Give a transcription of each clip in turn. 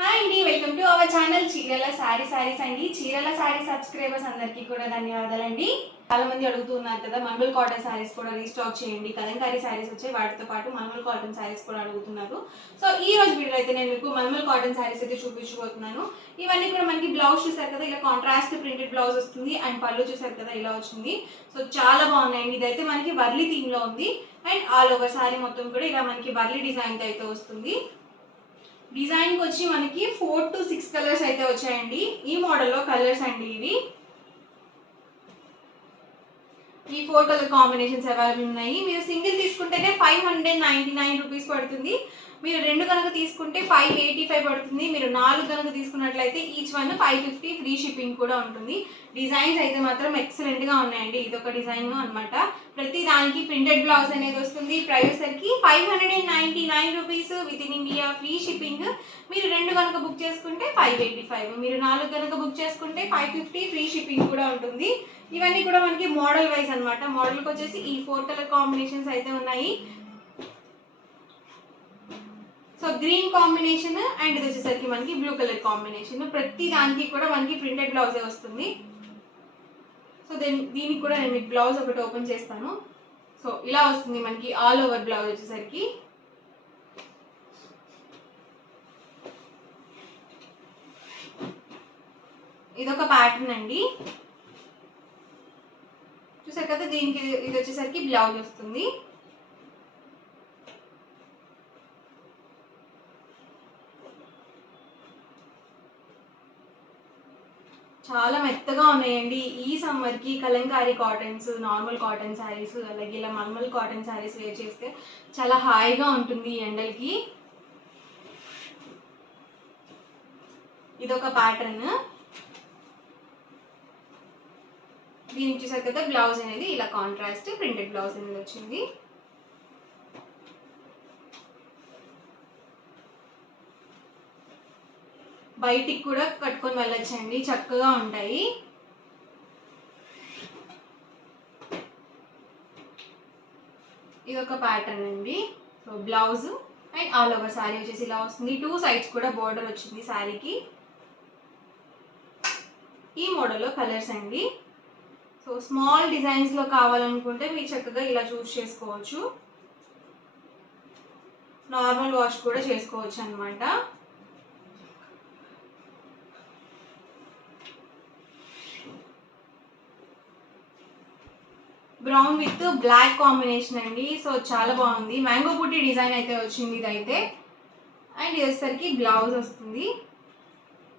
Hi అండి, welcome to our channel చీరల సారీస్ అండి. చీరల సారీ సబ్స్క్రైబర్స్ అందరికీ కూడా ధన్యవాదాలండి. చాలా మంది అడుగుతున్నారు కదా, మల్మల్ కాటన్ సారీస్ కూడా రీస్టాక్ చేయండి. కలంకారీ సారీస్ వచ్చాయి, వాటితో పాటు మల్మల్ కాటన్ సారీస్ కూడా అడుగుతున్నారు. సో ఈ రోజు వీడియో అయితే నేను మీకు మల్మల్ కాటన్ సారీస్ అయితే చూపించబోతున్నాను. ఇవన్నీ కూడా మనకి బ్లౌజ్ చూసారు కదా, ఇలా కాంట్రాస్ట్ ప్రింటెడ్ బ్లౌజ్ వస్తుంది. అండ్ పళ్ళు చూసారు కదా, ఇలా వచ్చింది. సో చాలా బాగున్నాయండి. ఇదైతే మనకి వర్లీ థీమ్ లో ఉంది. అండ్ ఆల్ ఓవర్ సారీ మొత్తం కూడా ఇలా మనకి వర్లీ డిజైన్ అయితే వస్తుంది. డిజైన్ కి వచ్చి మనకి 4 to 6 కలర్స్ అయితే వచ్చాయండి. ఈ మోడల్లో కలర్స్ అండి ఇవి. ఈ 4 కలర్ కాంబినేషన్స్ అవైలబుల్ ఉన్నాయి. మీరు సింగిల్ తీసుకుంటేనే 599 రూపీస్ పడుతుంది. మీరు 2 కనుక తీసుకుంటే 585 పడుతుంది. మీరు 4 కనుక తీసుకున్నట్లయితే ఈచ్ వన్ 550 ఫ్రీ షిప్పింగ్ కూడా ఉంటుంది. డిజైన్స్ అయితే మాత్రం ఎక్సలెంట్ గా ఉన్నాయండి. ఇదొక డిజైన్ అన్నమాట. ప్రతి దానికి ప్రింటెడ్ బ్లౌజ్ అనేది వస్తుంది. ప్రైస్ వచ్చేసరికి 599 rupees with in India free shipping. మీరు 2 కనుక బుక్ చేసుకుంటే 585, మీరు 4 కనుక బుక్ చేసుకుంటే 550 ఫ్రీ షిప్పింగ్ కూడా ఉంటుంది. ఇవన్నీ కూడా మనకి మోడల్ వైజ్ అనమాట. మోడల్కి వచ్చేసి ఈ 4 కలర్ కాంబినేషన్స్ అయితే ఉన్నాయి. సో గ్రీన్ కాంబినేషన్ అండ్ ఇది వచ్చేసరికి మనకి బ్లూ కలర్ కాంబినేషన్. ప్రతి దానికి కూడా మనకి ప్రింటెడ్ బ్లౌజే వస్తుంది. సో దీనికి కూడా నేను మీకు బ్లౌజ్ ఒకటి ఓపెన్ చేస్తాను. సో ఇలా వస్తుంది మనకి ఆల్ ఓవర్ బ్లౌజ్ వచ్చేసరికి. ఇదొక ప్యాటర్న్ అండి, చూసారు కదా. దీనికి ఇది వచ్చేసరికి బ్లౌజ్ వస్తుంది. చాలా మెత్తగా ఉన్నాయండి. ఈ సమ్మర్కి Kalamkari cottons, normal cotton saris, అలాగే ఇలా మల్మల్ కాటన్ శారీస్ వేర్ చేస్తే చాలా హాయిగా ఉంటుంది ఈ ఎండలకి. ఇదొక ప్యాటర్న్. దీనికి చూసారు కదా, బ్లౌజ్ అనేది ఇలా కాంట్రాస్ట్ ప్రింటెడ్ బ్లౌజ్ అనేది వచ్చింది. బయటికి కూడా కట్టుకొని వెళ్ళొచ్చండి, చక్కగా ఉంటాయి. ఇది ఒక ప్యాటర్న్ అండి. So blouse and all over sari వచ్చేసి ఇలా వస్తుంది. 2 సైడ్స్ కూడా బోర్డర్ వచ్చింది శారీకి. ఈ మోడల్లో కలర్స్ అండి. సో స్మాల్ డిజైన్స్లో కావాలనుకుంటే మీరు చక్కగా ఇలా చూస్ చేసుకోవచ్చు. నార్మల్ వాష్ కూడా చేసుకోవచ్చు అనమాట. బ్రౌన్ విత్ బ్లాక్ కాంబినేషన్ అండి. సో చాలా బాగుంది. మ్యాంగో బుట్టి డిజైన్ అయితే వచ్చింది ఇదైతే. అండ్ ఇది వచ్చేసరికి బ్లౌజ్ వస్తుంది.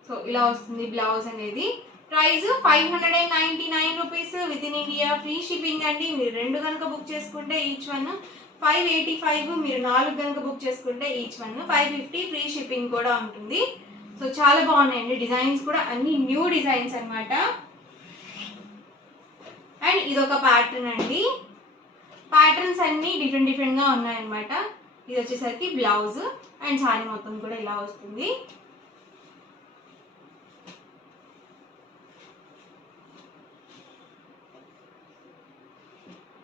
సో ఇలా వస్తుంది బ్లౌజ్ అనేది. Price 599 rupees with in India free shipping అండి. మీరు 2 కనుక బుక్ చేసుకుంటే ఈచ్ వన్ 585, మీరు 4 కనుక బుక్ చేసుకుంటే ఈచ్ వన్ 550 ఫ్రీ షిప్పింగ్ కూడా ఉంటుంది. సో చాలా బాగున్నాయండి. డిజైన్స్ కూడా అన్ని న్యూ డిజైన్స్ అనమాట. అండ్ ఇదొక ప్యాటర్న్ అండి. ప్యాటర్న్స్ అన్ని డిఫరెంట్గా ఉన్నాయన్నమాట. ఇది వచ్చేసరికి బ్లౌజ్ అండ్ శారీ మొత్తం కూడా ఇలా వస్తుంది.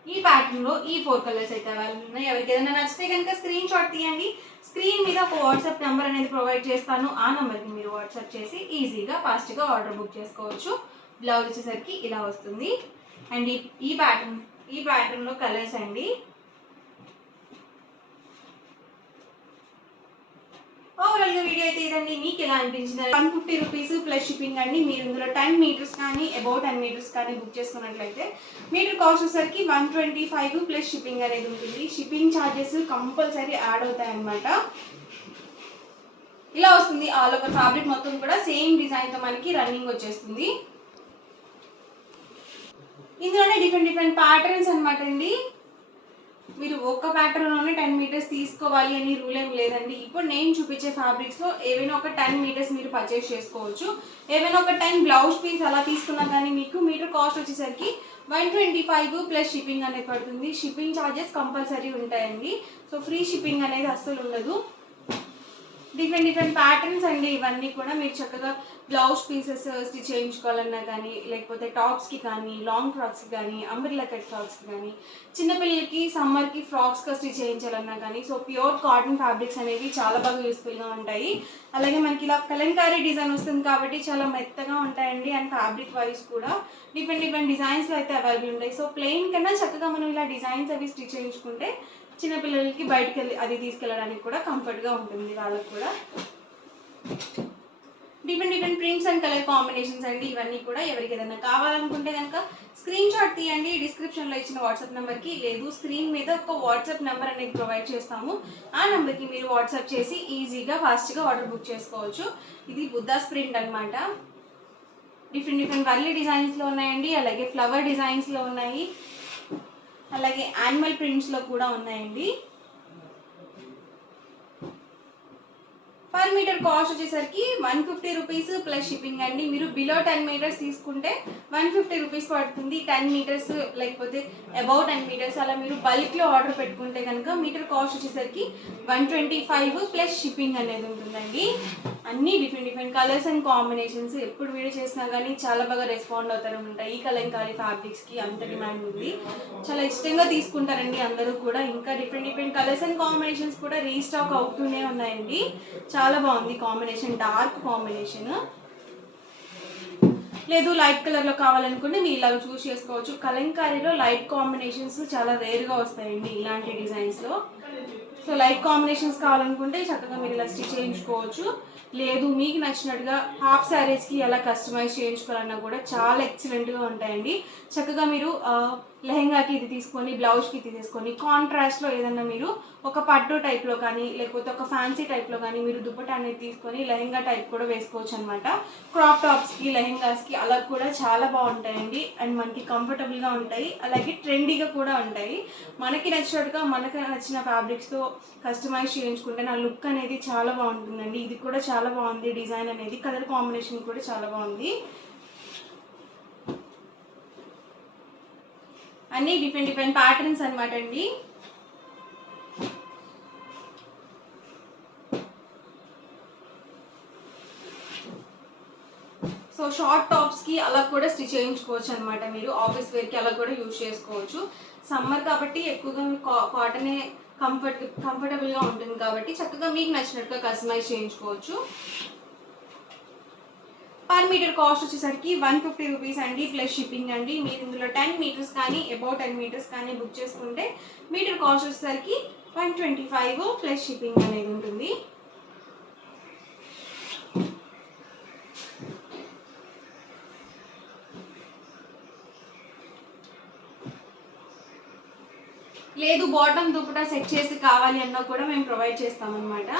ఈ ప్యాటర్న్లో ఈ 4 కలర్స్ అయితే అవైలబుల్ ఉన్నాయి. ఎవరికి ఏదైనా నచ్చితే కనుక స్క్రీన్ షాట్ తీయండి. స్క్రీన్ మీద ఒక వాట్సాప్ నెంబర్ అనేది ప్రొవైడ్ చేస్తాను. ఆ నెంబర్కి మీరు వాట్సాప్ చేసి ఈజీగా ఫాస్ట్గా ఆర్డర్ బుక్ చేసుకోవచ్చు. బ్లౌజ్ వచ్చేసరికి ఇలా వస్తుంది. అండ్ ఈ ప్యాటర్న్లో కలర్స్ అండి. ఓవరాల్గా వీడియో అయితే ఇదండి. మీకు ఎలా అనిపించింది? 150 రూపీస్ ప్లస్ షిప్పింగ్ అండి. మీరు ఇందులో 10 మీటర్స్ కానీ అబౌట్ 10 మీటర్స్ కానీ బుక్ చేసుకున్నట్లయితే మీటర్ కాస్ట్ వచ్చేసరికి 125 ప్లస్ షిప్పింగ్ అనేది ఉంటుంది. షిప్పింగ్ ఛార్జెస్ కంపల్సరీ యాడ్ అవుతాయి అన్నమాట. ఇలా వస్తుంది ఆల్ ఓవర్ ఫ్యాబ్రిక్ మొత్తం కూడా సేమ్ డిజైన్తో మనకి రన్నింగ్ వచ్చేస్తుంది. ఇందులోనే డిఫరెంట్ ప్యాటర్న్స్ అనమాట అండి. మీరు ఒక్క ప్యాటర్న్లోనే 10 మీటర్స్ తీసుకోవాలి అని రూల్ ఏం లేదండి. ఇప్పుడు నేను చూపించే ఫ్యాబ్రిక్స్లో ఏవైనా ఒక 10 మీటర్స్ మీరు పర్చేస్ చేసుకోవచ్చు. ఏవైనా ఒక 10 బ్లౌజ్ పీస్ అలా తీసుకున్నా కానీ మీకు మీటర్ కాస్ట్ వచ్చేసరికి 125 ప్లస్ షిప్పింగ్ అనేది పడుతుంది. షిప్పింగ్ ఛార్జెస్ కంపల్సరీ ఉంటాయండి. సో ఫ్రీ షిప్పింగ్ అనేది అస్సలు ఉండదు. డిఫరెంట్ ప్యాటర్న్స్ అండి ఇవన్నీ కూడా. మీరు చక్కగా బ్లౌజ్ పీసెస్ స్టిచ్ చేయించుకోవాలన్నా కానీ, లేకపోతే టాప్స్కి కానీ, లాంగ్ ఫ్రాక్స్కి కానీ, అంబ్రెల్లా కట్ ఫ్రాక్స్కి కానీ, చిన్నపిల్లలకి సమ్మర్కి ఫ్రాక్స్గా స్టిచ్ చేయించాలన్నా కానీ, సో ప్యూర్ కాటన్ ఫ్యాబ్రిక్స్ అనేవి చాలా బాగా యూస్ఫుల్గా ఉంటాయి. అలాగే మనకి ఇలా కలంకారీ డిజైన్ వస్తుంది కాబట్టి చాలా మెత్తగా ఉంటాయండి. అండ్ ఫ్యాబ్రిక్ వైజ్ కూడా డిఫరెంట్ డిజైన్స్లో అయితే అవైలబుల్ ఉంటాయి. సో ప్లెయిన్ కన్నా చక్కగా మనం ఇలా డిజైన్స్ అవి స్టిచ్ చేయించుకుంటే చిన్నపిల్లలకి బయటకు వెళ్ళి అది తీసుకెళ్ళడానికి కూడా కంఫర్ట్గా ఉంటుంది వాళ్ళకి కూడా. Different prints and colour combinations అండి ఇవన్నీ కూడా. ఎవరికి ఏదైనా కావాలనుకుంటే కనుక స్క్రీన్ షాట్ తీయండి. డిస్క్రిప్షన్లో ఇచ్చిన వాట్సాప్ నెంబర్కి, లేదు స్క్రీన్ మీద ఒక వాట్సాప్ నెంబర్ అనేది ప్రొవైడ్ చేస్తాము. ఆ నెంబర్కి మీరు వాట్సాప్ చేసి ఈజీగా ఫాస్ట్గా ఆర్డర్ బుక్ చేసుకోవచ్చు. ఇది బుద్ధాస్ ప్రింట్ అనమాట. డిఫరెంట్ వర్లీ డిజైన్స్లో ఉన్నాయండి, అలాగే ఫ్లవర్ డిజైన్స్లో ఉన్నాయి, అలాగే యానిమల్ ప్రింట్స్లో కూడా ఉన్నాయండి. పర్ మీటర్ కాస్ట్ వచ్చేసరికి 150 రూపీస్ ప్లస్ షిప్పింగ్ అండి. మీరు బిలో 10 మీటర్స్ తీసుకుంటే 150 రూపీస్ పడుతుంది. 10 మీటర్స్ లేకపోతే అబౌట్ 10 మీటర్స్ అలా మీరు బల్క్లో ఆర్డర్ పెట్టుకుంటే కనుక మీటర్ కాస్ట్ వచ్చేసరికి 125 ప్లస్ షిప్పింగ్ అనేది ఉంటుందండి. అన్నీ డిఫరెంట్ కలర్స్ అండ్ కాంబినేషన్స్. ఎప్పుడు వీడియో చేసినా కానీ చాలా బాగా రెస్పాండ్ అవుతారు ఉంటాయి. ఈ కలంకారీ ఫ్యాబ్రిక్స్కి అంత డిమాండ్ ఉంది, చాలా ఇష్టంగా తీసుకుంటారండి అందరూ కూడా. ఇంకా డిఫరెంట్ కలర్స్ అండ్ కాంబినేషన్స్ కూడా రీస్టాక్ అవుతూనే ఉన్నాయండి. చాలా బాగుంది కాంబినేషన్, డార్క్ కాంబినేషన్. లేదు లైట్ కలర్లో కావాలనుకుంటే మీరు ఇలా చూస్ చేసుకోవచ్చు. కలంకారీలో లైట్ కాంబినేషన్స్ చాలా రేర్గా వస్తాయండి ఇలాంటి డిజైన్స్లో. సో లైట్ కాంబినేషన్స్ కావాలనుకుంటే చక్కగా మీరు ఇలా స్టిచ్ చేయించుకోవచ్చు. లేదు మీకు నచ్చినట్టుగా హాఫ్ శారీస్కి ఎలా కస్టమైజ్ చేయించుకోవాలన్నా కూడా చాలా ఎక్సలెంట్గా ఉంటాయండి. చక్కగా మీరు లెహెంగాకి ఇది తీసుకొని, బ్లౌజ్కి ఇది తీసుకొని, కాంట్రాస్ట్లో ఏదన్నా మీరు ఒక పట్టు టైప్లో కానీ, లేకపోతే ఒక ఫ్యాన్సీ టైప్లో కానీ మీరు దుపట్టా అనేది తీసుకొని లెహెంగా టైప్ కూడా వేసుకోవచ్చు అనమాట. క్రాప్ టాప్స్కి, లెహెంగాస్కి అలా కూడా చాలా బాగుంటాయండి. అండ్ మనకి కంఫర్టబుల్గా ఉంటాయి, అలాగే ట్రెండీగా కూడా ఉంటాయి. మనకి నచ్చినట్టుగా మనకు నచ్చిన ఫ్యాబ్రిక్స్తో కస్టమైజ్ చేయించుకుంటే నా లుక్ అనేది చాలా బాగుంటుందండి. ఇది కూడా చాలా బాగుంది డిజైన్ అనేది, కలర్ కాంబినేషన్ కూడా చాలా బాగుంది. అన్నీ డిఫరెంట్ ప్యాటర్న్స్ అనమాట అండి. సో షార్ట్ టాప్స్కి అలా కూడా స్టిచ్ చేయించుకోవచ్చు అనమాట. మీరు ఆఫీస్ వేర్కి అలా కూడా యూజ్ చేసుకోవచ్చు. సమ్మర్ కాబట్టి ఎక్కువగా కాటనే కంఫర్టబుల్గా ఉంటుంది కాబట్టి చక్కగా మీకు నచ్చినట్టుగా కస్టమైజ్ చేయించుకోవచ్చు. పర్ మీటర్ కాస్ట్ వచ్చేసరికి 150 రూపీస్ అండి ప్లస్ షిప్పింగ్ అండి. మీరు ఇందులో 10 మీటర్స్ కానీ అబౌట్ 10 మీటర్స్ కానీ బుక్ చేసుకుంటే మీటర్ కాస్ట్ వచ్చేసరికి 125 ప్లస్ షిప్పింగ్ అనేది ఉంటుంది. లేదు బాటమ్ దుపట్టా సెట్ చేసి కావాలి అన్నా కూడా మేము ప్రొవైడ్ చేస్తామన్నమాట.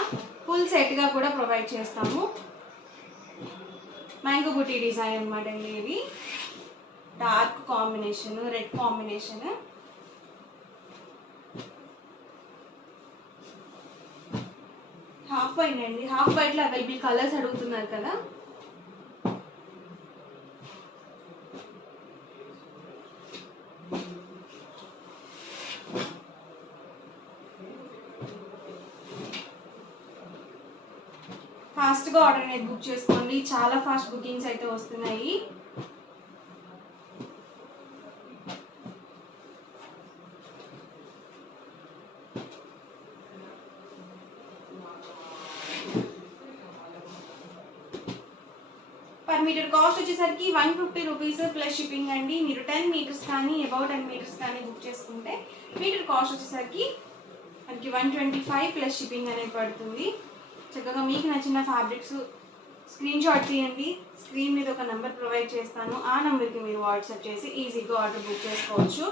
ఫుల్ సెట్గా కూడా ప్రొవైడ్ చేస్తాము. మ్యాంగో బుటీ డిజైన్ అనమాట అండి. ఇది dark combination, red combination. Half white అండి. హాఫ్ వైట్లో అవైలబుల్ కలర్స్ అడుగుతున్నారు కదా. ఫాస్ట్గా ఆర్డర్ అనేది బుక్ చేసుకోండి, చాలా ఫాస్ట్ బుకింగ్స్ అయితే వస్తున్నాయి. పర్ మీటర్ కాస్ట్ వచ్చేసరికి 150 రూపీస్ ప్లస్ షిప్పింగ్ అండి. మీరు 10 మీటర్స్ కానీ అబౌట్ 10 మీటర్స్ కానీ బుక్ చేసుకుంటే మీటర్ కాస్ట్ వచ్చేసరికి మనకి 125 ప్లస్ షిప్పింగ్ అనేది పడుతుంది. చక్కగా మీకు నచ్చిన ఫ్యాబ్రిక్స్ స్క్రీన్ షాట్ తీయండి. స్క్రీన్ మీద ఒక నెంబర్ ప్రొవైడ్ చేస్తాను, ఆ నెంబర్కి మీరు వాట్సాప్ చేసి ఈజీగా ఆర్డర్ బుక్ చేసుకోవచ్చు.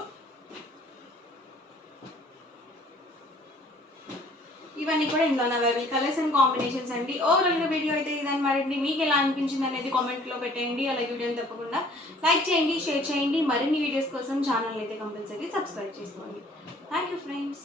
ఇవన్నీ కూడా ఇందులో అవైలబుల్ కలర్స్ అండ్ కాంబినేషన్స్ అండి. ఓవరాల్గా వీడియో అయితే ఇదన్నమాట. మీకు ఎలా అనిపించింది అనేది కామెంట్లో పెట్టేయండి. అలాగే వీడియోని తప్పకుండా లైక్ చేయండి, షేర్ చేయండి. మరిన్ని వీడియోస్ కోసం ఛానల్ అయితే కంపల్సరీ సబ్స్క్రైబ్ చేసుకోండి. Thank you friends.